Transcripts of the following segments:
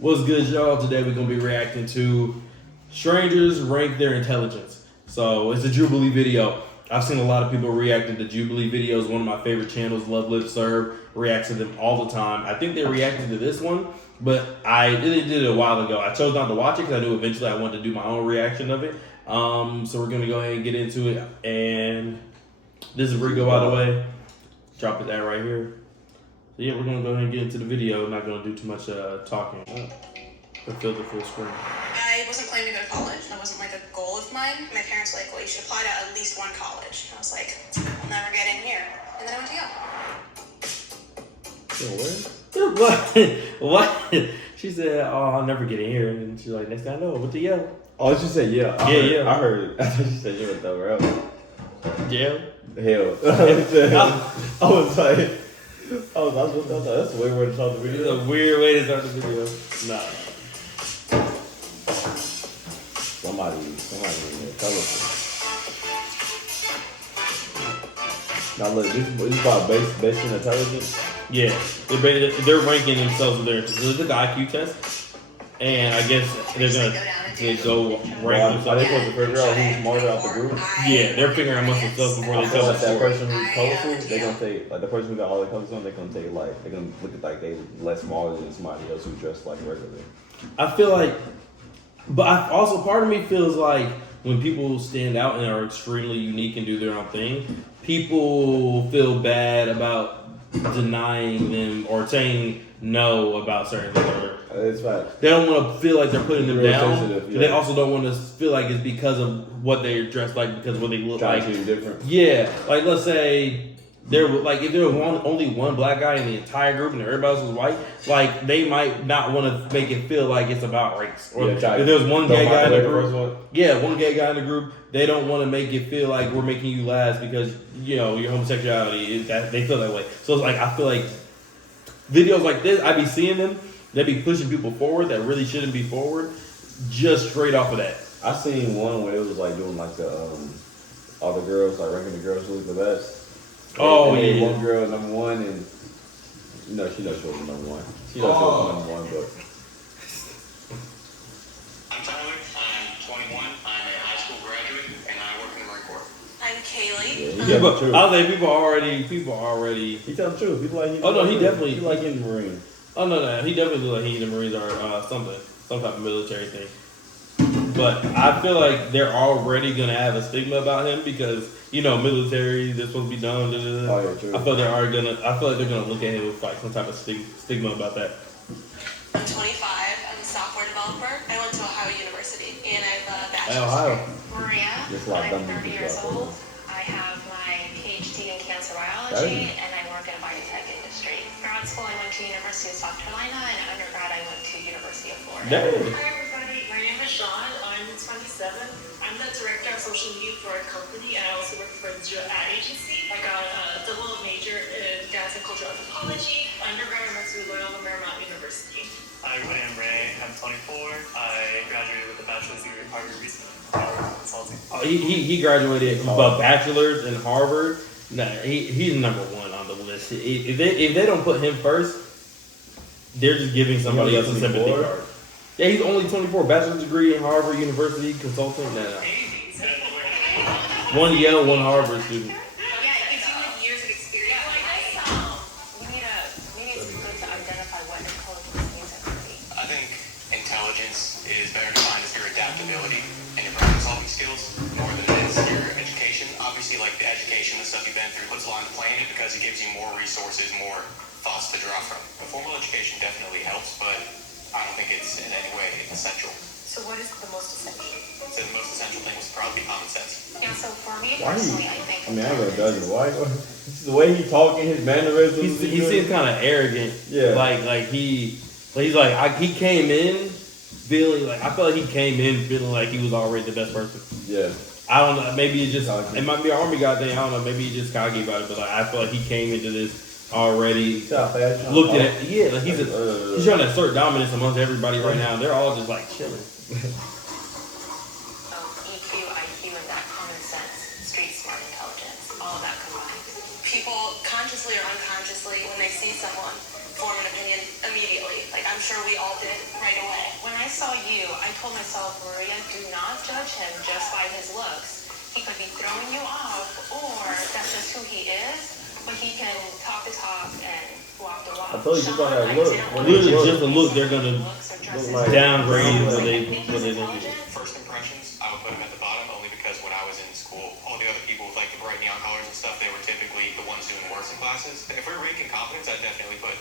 What's good, y'all? Today we're gonna be reacting to strangers rank their intelligence. So it's a Jubilee video. I've seen a lot of people reacting to Jubilee videos. One of my favorite channels, Love Live Serve, reacts to them all the time. I think they reacted to this one, but I did it a while ago. I chose not to watch it because I knew eventually I wanted to do my own reaction of it. So we're gonna go ahead and get into it. And this is Rico, by the way. Drop it ad right here. So yeah, we're gonna go ahead and get into the video. I'm not gonna do too much talking. Fill the full screen. I wasn't planning to go to college. That wasn't like a goal of mine. My parents were like, well, you should apply to at least one college. And I was like, I'll never get in here. And then I went to Yale. Yo, what? What? She said, oh, I'll never get in here. And she's like, next thing I know, what the Yale? Oh, she said yeah. Yeah. I heard. I thought she said you went though, bro. Yale? Hell. I was like, that's a weird way to start the video. It's a weird way to start the video. Nah. Somebody in there colorful. Now look, this is about based on intelligence. Yeah, they're ranking themselves with their. It's like the IQ test, and I guess they're gonna go rank themselves. Are they supposed to figure out who's smarter out the group? Yeah, they're figuring out amongst themselves before they tell that person who's colorful. They gonna take like the person who got all the colors on. They gonna take like they're gonna look at like they less smarter than somebody else who dressed like regularly. I feel like, but also part of me feels like when people stand out and are extremely unique and do their own thing, people feel bad about denying them or saying no about certain things. It's fact. They don't want to feel like they're putting them down. Yeah. They also don't want to feel like it's because of what they're dressed like, because of what they look like. Trying to be different. Yeah, like let's say there, like if there was only one black guy in the entire group and everybody else was white, like they might not want to make it feel like it's about race. Or if there's one gay guy in the group, one gay guy in the group, they don't want to make it feel like we're making you last because your homosexuality is that they feel that way. So it's like I feel like videos like this, I be seeing them. They be pushing people forward that really shouldn't be forward, just straight off of that. I seen one where it was like doing like the all the girls like ranking the girls who was the best. Yeah. One girl number one, and she knows she was number one. She knows she was number one, but. I'm Tyler. I'm 21. I'm a high school graduate, and I work in the Marine Corps. I'm Kaylee. Yeah, I was like, people already. He tell the truth. People like. He like in the Marine. Oh no, he definitely looks like he in the Marines or some type of military thing. But I feel like they're already gonna have a stigma about him because military, they're supposed to be done. Oh, yeah, true. I feel like they're gonna look at him with like some type of stigma about that. I'm 25. I'm a software developer. I went to Ohio University and I have a bachelor's. Ohio. Maria, I'm 30 years old. I have my PhD in cancer biology and I work in the biotech industry. Grad school, I went to University of South Carolina, and undergrad, I went to University of Florida. Dang. Hi everybody, my name is Sean. I'm 27. I'm the director of social media for a company, and I also work for a digital ad agency. I got a double major in dance and cultural anthropology. Undergrad, I went to Loyola Marymount University. Hi, I am Ray. I'm 24. I graduated with a bachelor's degree at Harvard recently. Consulting. Oh, he graduated with a bachelor's in Harvard. Nah, he's number one on the list. If they don't put him first, they're just giving somebody else a sympathy card. Yeah, he's only 24. Bachelor's degree in Harvard University, consultant. Nah. One Yale, one Harvard student. Yeah, it gives you years of experience. We need to be good to identify what intelligence means in me. I think intelligence is better defined as your adaptability and your problem-solving skills more than it is your education. Obviously, like the education, the stuff you've been through puts a lot on the plane because it gives you more resources, more thoughts to draw from. The formal education definitely helps, but I don't think it's in any way essential. So what is the most essential? So the most essential thing was probably common sense. Yeah, so for me Why personally, I think. I mean, I ain't gonna judge him. Why? The way he talking, his mannerisms. He seems kind of arrogant. Yeah. He's like he came in feeling like I felt like he came in feeling like he was already the best person. Yeah. I don't know. Maybe it might be an army guy thing. I don't know. Maybe he's just cocky about it. But like I feel like he came into this already looked at it. Like he's trying to assert dominance amongst everybody right now. They're all just like chilling. EQ, IQ, and that common sense, street smart intelligence, all of that combined. People consciously or unconsciously, when they see someone, form an opinion immediately. Like I'm I'm sure we all did right away. When I saw you, I told myself, Maria, do not judge him just by his looks. He could be throwing you off, or that's just who he is, but he can talk the talk and walk the walk. I told you just on that look. When Just a look, they're gonna downgrade what they think. First impressions, I would put him at the bottom only because when I was in school, all the other people with like the bright neon colors and stuff, they were typically the ones doing worse in classes. If we're ranking competence, I'd definitely put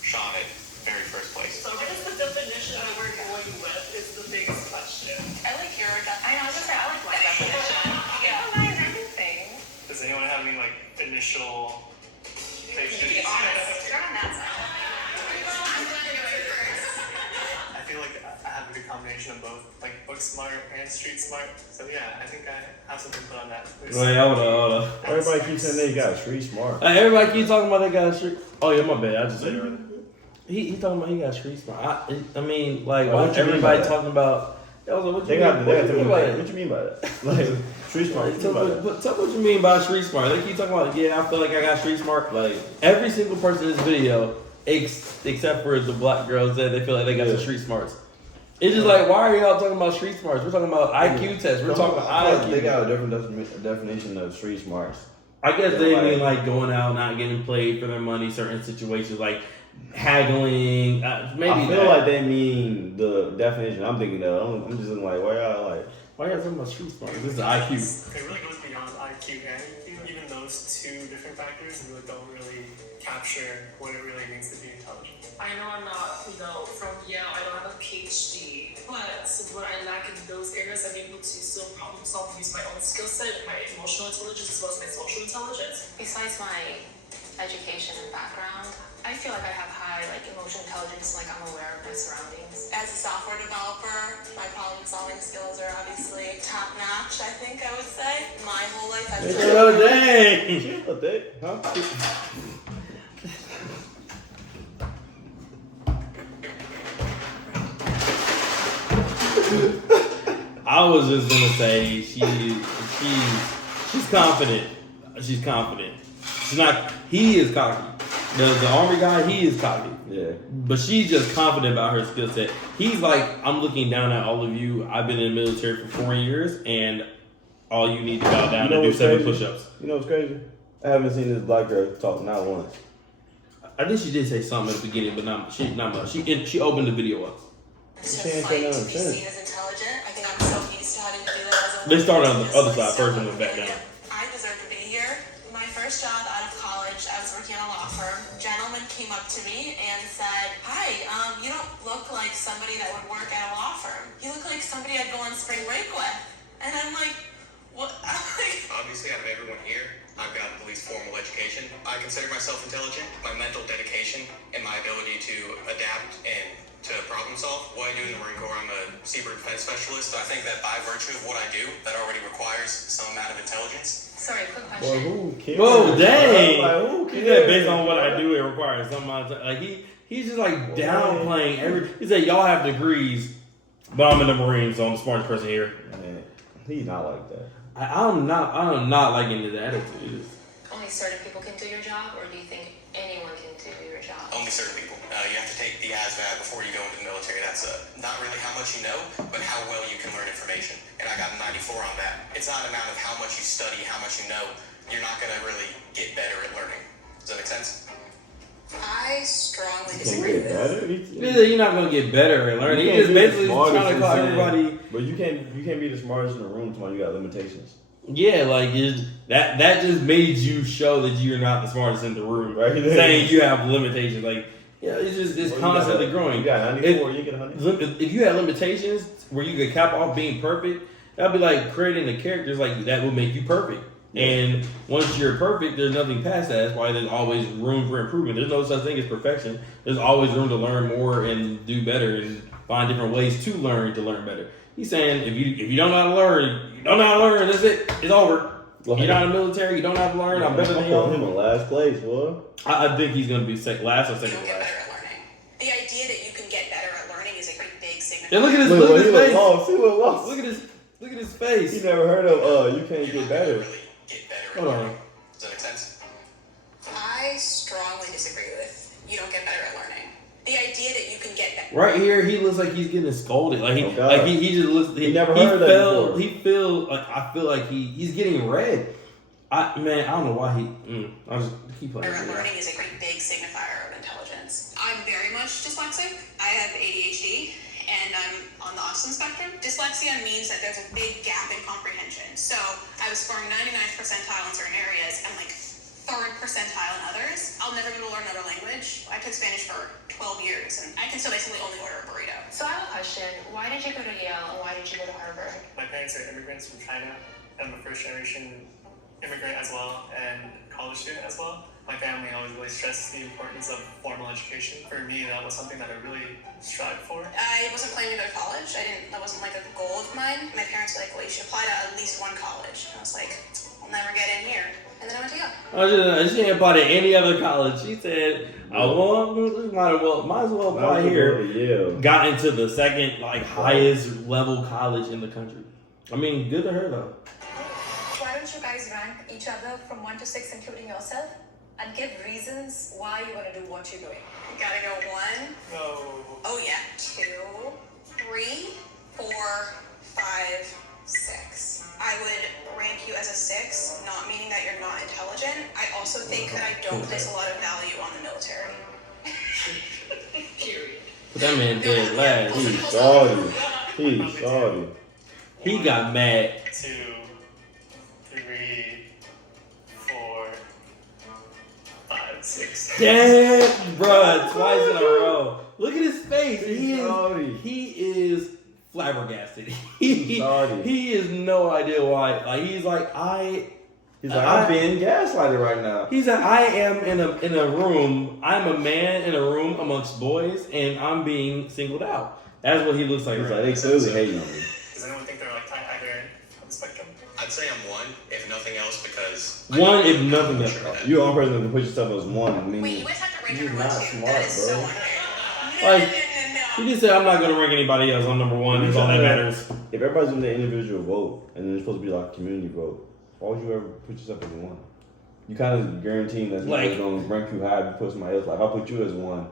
Sean at very first place. So what is the definition that we're going with is the biggest question. I like your I know, I was gonna say, I like my definition. Yeah, nice, everything. Does anyone have any like initial Be honest. You're on that side. I'm glad you went first. I feel like I have a good combination of both, like book smart and street smart. So yeah, I think I have some input on that. Wait, hold on. Everybody keeps saying they got street smart. Everybody keeps talking about they got street. Oh yeah, my bad. I just said it earlier. He talking about he got street smart. I mean, like, What why you mean everybody by that? talking about? I was like, what you They mean? got What you mean by what that? you mean by that? Like street smart. What you Tell mean by that? me what you mean by street smart. They keep talking about, yeah, I feel like I got street smart. Like every single person in this video, except for the black girls, said they feel like they got some street smarts. It's just like, why are y'all talking about street smarts? We're talking about IQ tests. We're talking about I feel like IQ. they got a different definition of street smarts. I guess Yeah, they like- mean like going out, not getting paid for their money, certain situations like haggling. Maybe I feel that. like they mean the definition I'm thinking of. I'm just looking like, why y'all like? Why y'all talking about street smarts? This is IQ. It really goes beyond IQ and EQ. Even those two different factors really don't really capture what it really means to be intelligent. I know I'm not, from Yale, I don't have a PhD, but what I lack in those areas, I'm able to still problem solve, use my own skill set, my emotional intelligence as well as my social intelligence. Besides my education and background, I feel like I have high emotional intelligence, like I'm aware of my surroundings. As a software developer, my problem-solving skills are obviously top-notch, I think I would say. My whole life I've been... Oh dang! What that? Huh? I was just gonna say she's confident. She's confident. She's not. He is cocky. The army guy, he is cocky. Yeah. But she's just confident about her skill set. He's like, I'm looking down at all of you. I've been in the military for 4 years, and all you need to bow down and do what's 7 crazy? push-ups. You know what's crazy? I haven't seen this black girl talk not once. I think she did say something at the beginning, but not much. She opened the video up. She ain't fight say to nothing be since. seen as intelligent. I think I'm so used to having to do that as a They started on the woman. other side So first and went back down. I deserve to be here. My first job out of college, I was working on a law firm. A gentleman came up to me and said, "Hi, you don't look like somebody that would work at a law firm. You look like somebody I'd go on spring break with." And I'm like, what? Obviously, out of everyone here, I've got the least formal education. I consider myself intelligent. My mental dedication and my ability to adapt and to problem solve. What I do in the Marine Corps, I'm a cyber defense specialist. I think that by virtue of what I do, that already requires some amount of intelligence. Sorry, quick Boy, question. who cares? Whoa, dang! Like, who He cares? said based on what I do, it requires some amount of time. Like he's just like downplaying every. He said y'all have degrees, but I'm in the Marines, so I'm the smartest person here. Man, he's not like that. I'm not like into the attitude. Only certain people can do your job, or do you think anyone can do your job? Only certain people. You have to take the ASVAB before you go into the military. That's not really how much you know, but how well you can learn information. And I got a 94 on that. It's not an amount of how much you study, how much you know. You're not going to really get better at learning. Does that make sense? I strongly Can disagree get with better. He said you're not gonna get better at learning. You He can't just be the basically smartest trying to call and saying- everybody. But you can't be the smartest in the room tomorrow you got limitations. Yeah, like that just made you show that you're not the smartest in the room. Right. Saying you have limitations, like it's Well, constantly you growing. You got 94, you get 100. If you had limitations where you could cap off being perfect, that'd be like creating the characters like that would make you perfect. Yeah. And once you're perfect, there's nothing past that. That's why there's always room for improvement. There's no such thing as perfection. There's always room to learn more and do better and find different ways to learn better. He's saying if you don't know how to learn, you don't know how to learn. That's it. It's over. You're not in the military. You don't have to learn. I'm better than putting him you. in last place, boy. I think he's gonna be last or You second don't to get last. better at learning. The idea that you can get better at learning is a pretty big significant. Yeah, look at his Look, he face. look lost. He look lost. Look at his face. He never heard of you can't You're get not better. gonna really get better at Hold on. learning. Does that make sense? I strongly disagree with you don't get better at learning. The idea that you can get better. Right here, he looks like he's getting scolded. Like Oh, he just looks. He never heard that before. He feel like I feel like he's getting red. I don't know why he. I just keep playing. Learning is a great big signifier of intelligence. I'm very much dyslexic. I have ADHD and I'm on the autism spectrum. Dyslexia means that there's a big gap in comprehension. So I was scoring 99th percentile in certain areas and like 3rd percentile in others. I'll never be able to learn another language. I took Spanish for 12 years and I can still basically only order a burrito. So I have a question. Why did you go to Yale and why did you go to Harvard? My parents are immigrants from China. I'm a first generation immigrant as well and college student as well. My family always really stressed the importance of formal education. For me, that was something that I really strived for. I wasn't planning to go to college. That wasn't like a goal of mine. My parents were like, well, you should apply to at least one college. And I was like, I'll never get in here. And then I went to Yale. She didn't apply to any other college. She said, might as well apply here. Yeah. Got into the second highest level college in the country. I mean, good to her though. Why don't you guys rank each other from 1 to 6, including yourself, and give reasons why you want to do what you're doing? You gotta go 1. No. Oh yeah. 2, 3, 4, 5, 6. I would rank you as a 6, not meaning that you're not intelligent. I also think that I don't place a lot of value on the military. Period. Put that man dead last. He's sorry. He got mad. 2, 3, 4, 5, 6. Damn, bruh, twice in a row. Look at his face. He is flabbergasted. He has no idea why. I'm being gaslighted right now. He said, I am in a room. I'm a man in a room amongst boys, and I'm being singled out. That's what he looks like. He's Right like, they clearly hating on me. Does anyone think they're like either end of the spectrum? I'd say I'm 1, if nothing else, because One, if nothing else. You're the only person that can put yourself as one. I mean, Wait, you guys have to rank you're everyone not too. smart, That is so bro. unfair. Like, he just said, I'm not going to rank anybody else on number 1. That's all that matters. If everybody's doing their individual vote, and then it's supposed to be like a community vote, why would you ever put yourself as one? You kind of guaranteeing that somebody's going to rank you high if you put somebody else. Like, if I put you as 1,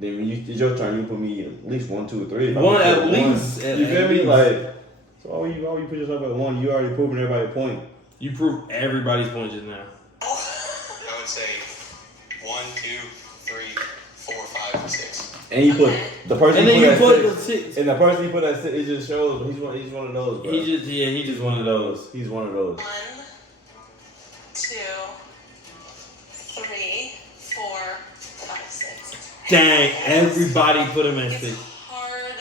then when it's your turn, you put me at least 1, 2, or 3. One at least. You feel me? Like, so why would you put yourself at 1? You already proving everybody a point. You proved everybody's point just now. I would say 1, 2, 3, 4, 5, 6. And you put the person. And then you put the the 6. And the person you put at 6, it just shows he's one of those. Bro. He's just one of those. He's one of those. 1, 2, 3, 4, 5, 6. Dang, everybody put him at 6. It's hard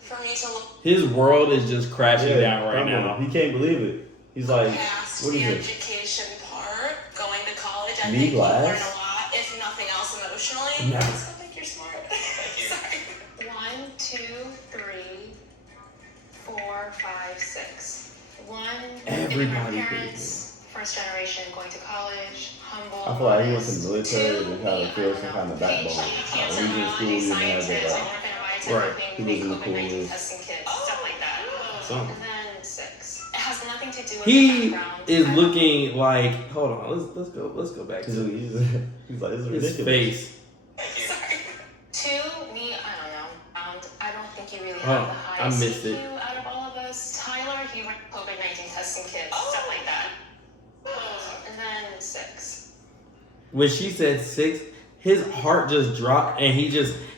for me to look His world is just crashing down right come now. on. He can't believe it. He's like, past what the is it? education part. Going to college, I Me think you glass? learn a lot, if nothing else, emotionally. No. I still think you're smart. Sorry. 1, 2, 3, 4, 5, 6. 1, Everybody immigrant parents, first generation going to college, humble. I feel like he went to honest. the military 2, and kind of feel some kind of backbone. PhD, When he was in school, he didn't have scientist, that. I work in a biotech Right. company, He make was in the COVID-19 cool. testing kits, stuff like that. So, And then 6. It has nothing to do with he the background. is looking like. Hold on, let's go back to He's like, this is his ridiculous. face. Sorry. 2, me, I don't know. I don't think you really Oh, have the I highest missed EQ it. out of all of us. Tyler, he went COVID-19 testing kits, stuff like that. And then 6. When she said 6, his heart just dropped, and he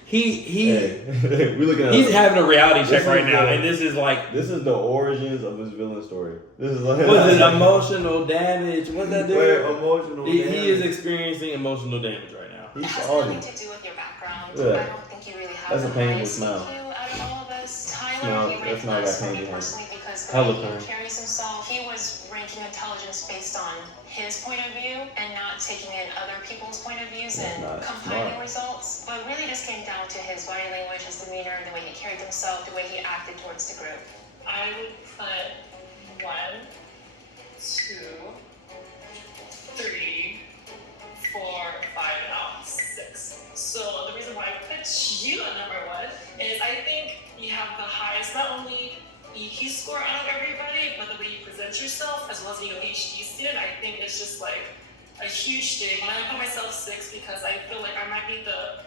Hey, we looking at he's having a reality check This right is now, the- and this is like. This is the origins of his villain story. This is like Was it emotional damage? What's that Wait, dude? emotional. He damage. is experiencing emotional damage right now. It He's has salty. nothing to do with your background. Yeah. I don't think you really have That's a the painful highest smile. EQ out of all of us. Tyler, No, he that's ranked not less that for me painful. personally because the Hella way he pain. carries himself, he was ranking intelligence based on his point of view and not taking in other people's point of views That's and not compiling smart. results. But it really just came down to his body language, his demeanor, and the way he carried himself, the way he acted towards the group. I would put 1, 2, 3, 4, 5, and out 6. So the reason why I put you at number 1 is I think you have the highest, not only EQ score out of everybody, but the way you present yourself, as well as being a PhD student, I think it's just like a huge thing. And I put myself 6 because I feel like I might be the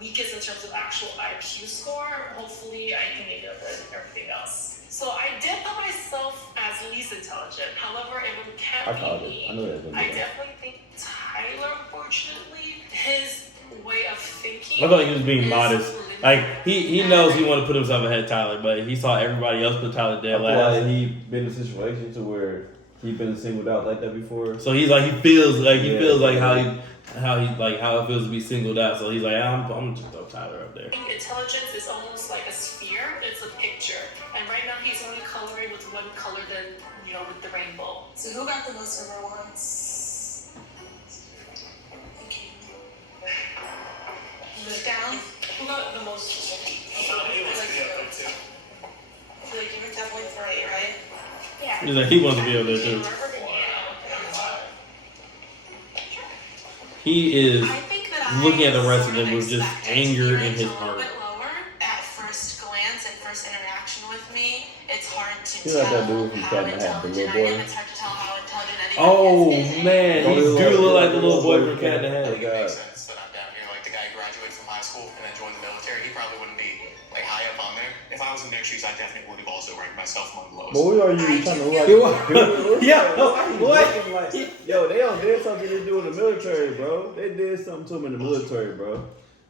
weakest in terms of actual IQ score. Hopefully, I can make it up in everything else. So I did put myself as least intelligent. However, if it can't be me, I definitely think Tyler, unfortunately, his way of thinking. I feel like he was being modest. Like he knows he want to put himself ahead of Tyler, but he saw everybody else put Tyler dead last. Like he been in a situation to where he been singled out like that before. So he's like he feels like how it feels to be singled out. So he's like, I'm gonna just throw Tyler up there. Intelligence is almost like a sphere. It's a picture, and right now he's only coloring with one color than with the rainbow. So who got the most number ones? Thank you. Move down. Who got the most? I feel like you were definitely 3, right? Yeah. He's like he wants to be over there too. He is I think that looking at the rest of them with just anger in his heart. A little bit lower at first glance and first interaction with me. It's hard to He's tell like that dude from how Cat in the Hat, the intelligent I little boy. am. It's hard to tell how intelligent anyone Oh is. man, he do look like the little boy from Cat in the I Hat. think it makes sense that I'm down here. Like the guy who graduated from high school and then joined the military, he probably wouldn't be like high up on there. If I was in their shoes, I definitely would have also ranked myself among the lowest. But we are you trying to Yeah, what? Yo, they don't did something to do in the military, bro. They did something to him in the military, bro.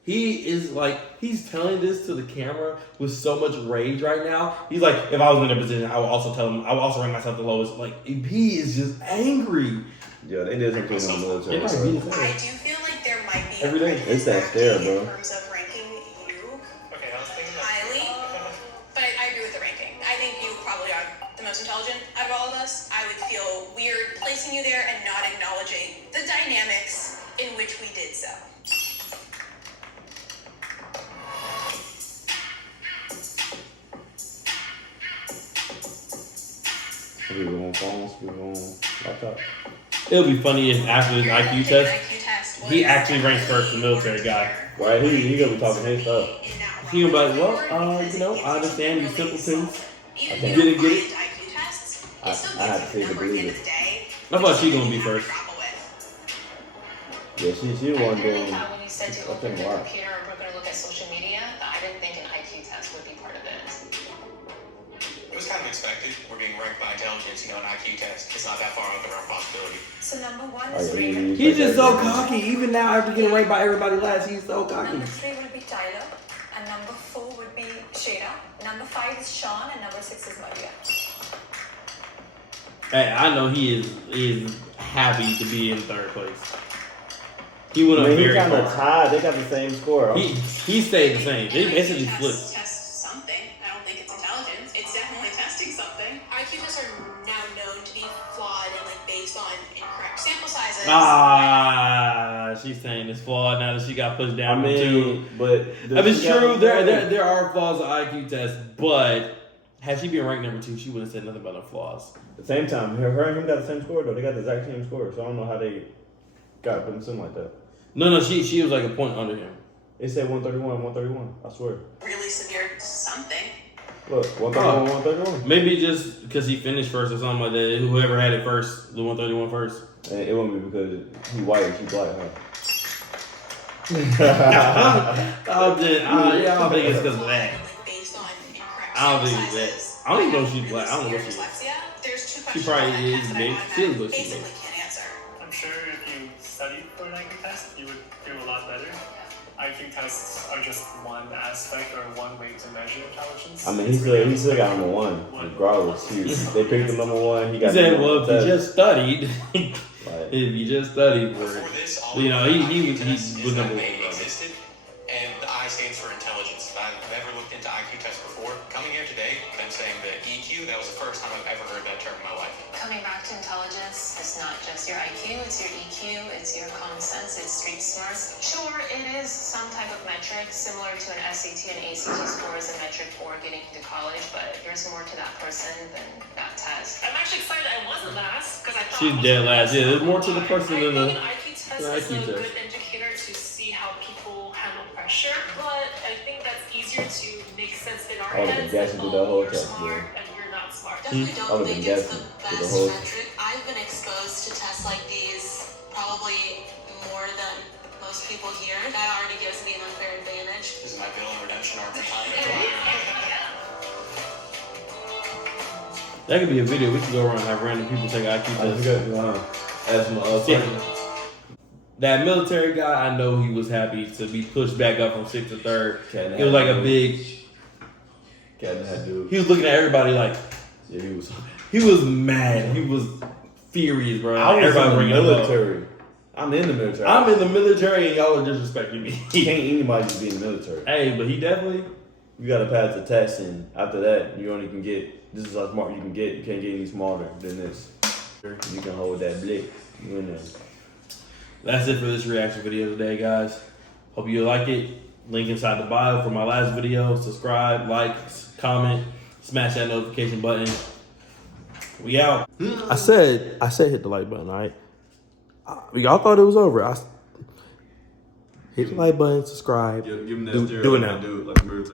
He is like, he's telling this to the camera with so much rage right now. He's like, if I was in their position, I would also tell him, I would also rank myself the lowest. Like, he is just angry. Yeah, they did something to him in the military. I do feel like there might be Every day. a It's that stare, bro. in terms of ranking you Okay, I was thinking that. highly, but I agree with the ranking. I think you probably are the most intelligent out of all of us. I would feel weird placing you there and not acknowledging the dynamics in which we did so. People on phones, people on laptops. It'll be funny if after this Your IQ test, was he actually ranks first, the military guy. Right, he gonna be talking his stuff. in that He gonna realm. be like, well, I understand these simple things. Even Okay. if you don't Get it? buy into IQ tests, I- it still I have gives to you a say to number at the end believe of the day. I thought she gonna be first. Yeah, she the I one really doing. thought when you said to I'll tell open you the why. computer and we're going to look at social media, that I didn't think an IQ test would be part of it. It was kind of expected. We're being ranked by intelligence, an IQ test. It's not that far out of the realm of possibility. So number 1 Oh, is yeah, Raymond. He's just so cocky. Even now, after getting ranked by everybody last, he's so cocky. Number 3 would be Tyler, and number 4 would be Shada. Number 5 is Sean, and number 6 is Maria. Hey, I know he is happy to be in third place. He went up Man, he very kind of far. tied. They got the same score. He stayed the same. They basically flipped. Test something. I don't think it's intelligence. It's definitely testing something. IQ tests are now known to be flawed and based on incorrect sample sizes. She's saying it's flawed now that she got pushed down. I mean, but I mean, it's true. There are flaws of IQ tests, but had she been ranked number 2, she wouldn't have said nothing about no flaws. At the same time, her and him got the same score though. They got the exact same score, so I don't know how they got put in something like that. No, she was like a point under him. It said 131. I swear. Really severe something. Look, 131, 131. Maybe just because he finished first or something like that. Whoever had it first, the 131 first. And it won't be because he white and she black, huh? I don't think it's because of that. Based on incorrect I don't think sample it's that. sizes. I don't even know if she's black. I don't know what she is. Dyslexia. There's 2 She questions probably on that is test that I big. She looks like she's basically big. can't answer. I'm sure if you studied for an IQ test, you would do a lot better. IQ tests are just one aspect or one way to measure intelligence. I mean, he still got number 1. Regardless, they picked the number 1. He He got. said, number "Well, one if you test. just studied, Like, if you just studied for Before it, this, all you know, he IQ tests was is that number they 1. existed, and the I stands for intelligence. I've never looked into IQ tests before. Coming here today, them saying that EQ, that was the first time I've ever heard that term in my life. Coming back to intelligence, it's not just your IQ, it's your EQ, it's your common sense, it's street smarts. Sure, it is some type of metric similar to an SAT and ACT score as a metric for getting into college, but there's more to that person than that test. I'm actually excited I wasn't last because I thought She's I was dead the last. best Yeah, there's more to of the all person time. than I think an IQ test the is IQ a test. good indicator to see how people handle pressure, but I think that's easier to make sense in our I would've been heads guessing that, through the whole you're test, smart yeah. and you're not smart. Definitely I don't would've think been it's the guessing for the best whole- metric. I've been exposed to tests like these probably more than most people here, that already gives me an unfair advantage. This is my bill and redemption or retirement. That could be a video. We could go around and have random people take IQ tests. That military guy, I know he was happy to be pushed back up from 6th to 3rd. It was like a big. Dude. He was looking at everybody like. Yeah, He was mad. He was furious, bro. I was everybody in the bringing him up. military. I'm in the military. I'm in the military and y'all are disrespecting me. Can't anybody just be in the military. Hey, but he definitely. You gotta pass the test, and after that, you only can get. This is how smart you can get. You can't get any smarter than this. You can hold that blick. You in there. That's it for this reaction video today, guys. Hope you like it. Link inside the bio for my last video. Subscribe, like, comment, smash that notification button. We out. I said hit the like button, all right? Y'all thought it was over. Hit the like button, subscribe. Give him that do it now. Dude, like